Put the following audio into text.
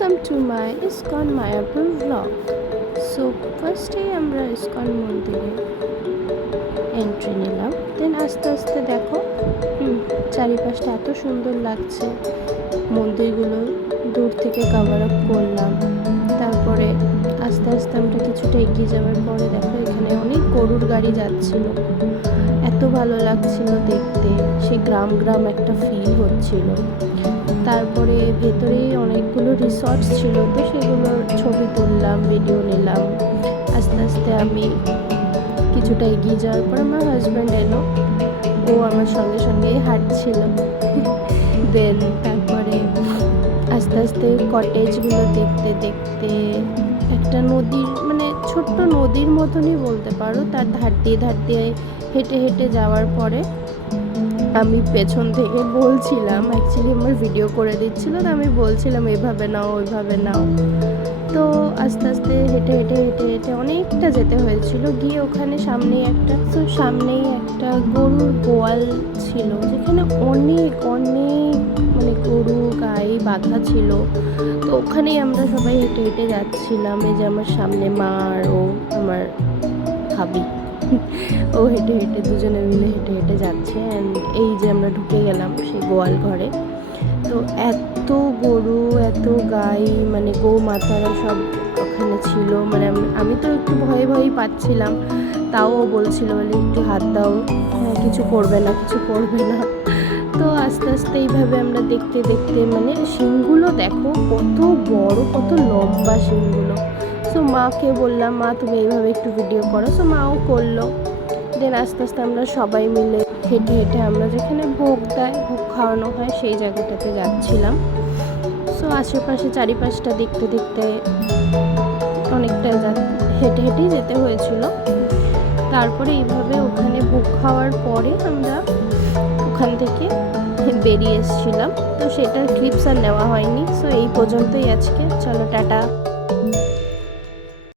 Welcome to my ISKCON Mayapur blog. So ফার্স্টে আমরা ISKCON মন্দিরে এন্ট্রি নিলাম, দেন আস্তে আস্তে দেখো চারিপাশটা এত সুন্দর লাগছে। মন্দিরগুলো দূর থেকে কভার আপ করলাম। তারপরে আস্তে আস্তে আমরা কিছুটা এগিয়ে যাওয়ার পরে দেখো এখানে অনেক গরুর গাড়ি যাচ্ছিল। এত ভালো লাগছিল দেখতে, সে গ্রাম গ্রাম একটা ফিল হচ্ছিল। তারপরে ভেতরে অনেকগুলো রিসর্টস ছিল, তো সেগুলোর ছবি তুললাম, ভিডিও নিলাম। আস্তে আস্তে আমি কিছুটা এগিয়ে যাওয়ার পর আমার হাজব্যান্ড এলো, ও আমার সঙ্গে সঙ্গে হাঁটছিল। দেন তারপরে আস্তে আস্তে কটেজগুলো দেখতে দেখতে একটা নদীর মানে ছোট্ট নদীর মতনই বলতে পারো, তার ধার দিয়ে হেঁটে হেঁটে যাওয়ার পরে আমি পেছন থেকে বলছিলাম, অ্যাকচুয়ালি আমার ভিডিও করে দিচ্ছিল, তো আমি বলছিলাম এভাবে নাও ওইভাবে নাও। তো আস্তে আস্তে হেঁটে হেঁটে হেঁটে হেঁটে অনেকটা যেতে হয়েছিল। গিয়ে ওখানে সামনেই একটা গরুর গোয়াল ছিল, যেখানে অনেক অনেক মানে গরু গাই বাঁধা ছিল। তো ওখানেই আমরা সবাই হেঁটে হেঁটে যাচ্ছিলাম। এই যে আমার সামনে মা আর ও আমার ভাবি, ও হেঁটে হেঁটে দুজনে মিলে হেঁটে হেঁটে যাচ্ছে। অ্যান্ড এই যে আমরা ঢুকে গেলাম সেই গোয়াল ঘরে। তো এত গরু এত গাই মানে গৌ মাতারা সব ওখানে ছিল। মানে আমি তো একটু ভয়ে ভয়েই পাচ্ছিলাম, তাও বলছিল বলে একটু হাত দাও, হ্যাঁ কিছু করবে না কিছু করবে না। তো আস্তে আস্তে এইভাবে আমরা দেখতে দেখতে মানে শিংগুলো দেখো কত বড় কত লম্বা শিংগুলো। সো মাকে বললাম, মা তুমি এইভাবে একটু ভিডিও করো। সো মাও করলো। দেন আস্তে আস্তে আমরা সবাই মিলে হেঁটে হেঁটে আমরা যেখানে ভোগ খাওয়ানো হয় সেই জায়গাটাতে যাচ্ছিলাম। সো আশেপাশে চারিপাশটা দেখতে দেখতে অনেকটা হেঁটে হেঁটেই যেতে হয়েছিল। তারপরে এইভাবে ওখানে ভোগ খাওয়ার পরে আমরা ওখান থেকে বেরিয়ে এসেছিলাম। তো সেটার ক্লিপস আর নেওয়া হয়নি। সো এই পর্যন্তই আজকে, চলো টাটা।